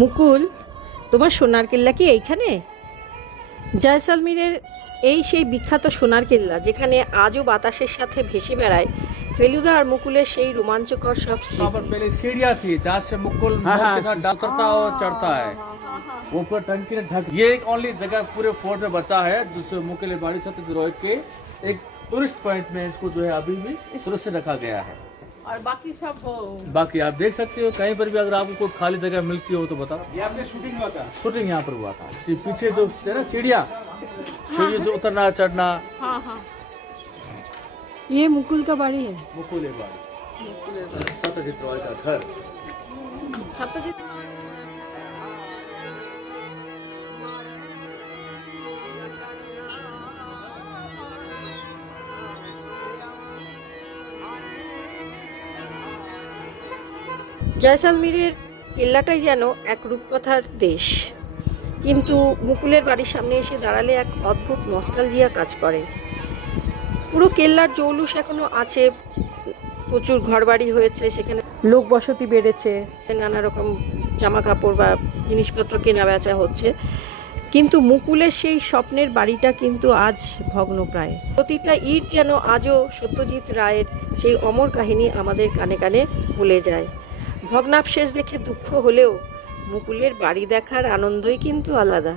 মুকুল, তোমার সোনার কেল্লা কি এইখানে? জয়সালমীরের এই সেই বিখ্যাত সোনার কেল্লা, যেখানে আজও বাতাসের সাথে ভেসে বেড়ায় ফেলুদা আর মুকুলের সেই রোমাঞ্চকর সব वहाँ पर স্মৃতি। पहले सीढ़ियाँ थी जहाँ से मुकुल हाँ, मोर हाँ, के साथ डाल करता और चढ़ता है। वो पूरा टंकी ने ढक। ये एक ओनली जगह पूरे फोर्ट में बचा है जिससे मुकुल बाड़ी सत्य रोहित के एक टूरिस्ट पॉइंट में इसको जो है अभी भी सुरक्षित रखा गया है। और बाकी सब बाकी आप देख सकते हो कहीं पर भी अगर आपको कोई खाली जगह मिलती हो तो बताओ। ये आपने शूटिंग हुआ था? शूटिंग यहाँ पर हुआ था। जी, पीछे जो है ना सीढ़ियाँ से उतरना चढ़ना। हाँ हाँ ये मुकुल का बाड़ी है। मुकुल बाड़ी सत्यजीत रॉय का घर। सत्यजीत জয়সালমীরের কেল্লাটাই যেন এক রূপকথার দেশ, কিন্তু মুকুলের বাড়ির সামনে এসে দাঁড়ালে এক অদ্ভুত নস্টালজিয়া কাজ করে। পুরো কেল্লার জৌলুস এখনো আছে, প্রচুর ঘরবাড়ি হয়েছে, সেখানে লোক বসতি বেড়েছে, নানা রকম জামা কাপড় বা জিনিসপত্র কেনা বেচা হচ্ছে, কিন্তু মুকুলের সেই স্বপ্নের বাড়িটা কিন্তু আজ ভগ্নপ্রায়। প্রতিটা ইট যেন আজও সত্যজিৎ রায়ের সেই অমর কাহিনী আমাদের কানে কানে ভুলে যায়। ভগ্নাবশেষ দেখে দুঃখ হলেও মুকুলের বাড়ি দেখার আনন্দই কিন্তু আলাদা।